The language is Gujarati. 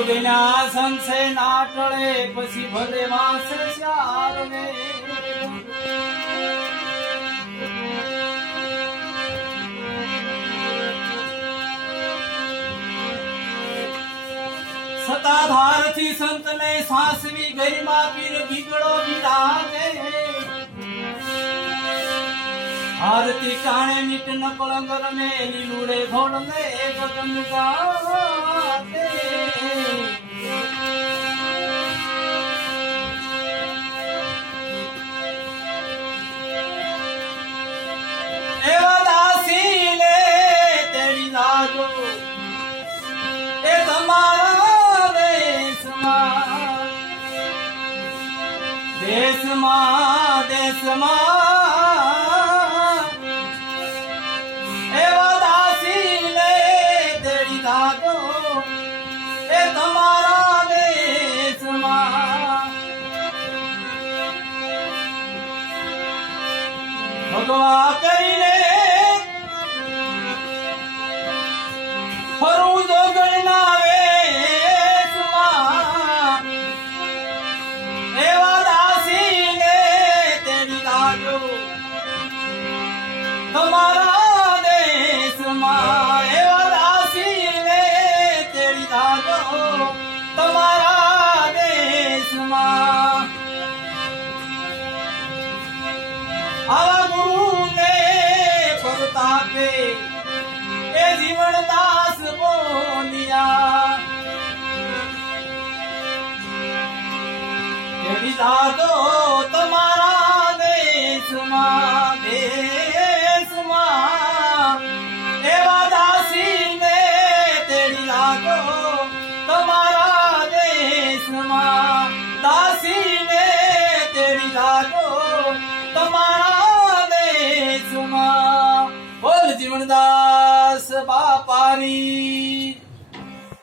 વિના સંશે ના ટળે પછી ભલે વાંસે ચારવે સતાધાર થી સંત ને સાસવી ગરિમા પીર ગીગડો બિરાજે આરતી કાણે મીટ ન કળંગર ને લીલુડે ઘોડ ને ગગન ગાતે એવા દાસી ને તેડી લાજો એ તમારા દેશમાં દેશમાં દેશમાં એવા દાસીને તેડી લાગો એ તમારા દેશમાં ભગવા કરીને ફરું જોગણના વેશમાં એવા દાસીને તેડી લાજો તમારા દેશમાં એવા દાસીને તેડી લાજો તમારા દેશમાં આવા ગુરુને પરતાપે એ જીવન દાસ બોલિયા તેડી લાજો તમારા દેશમાં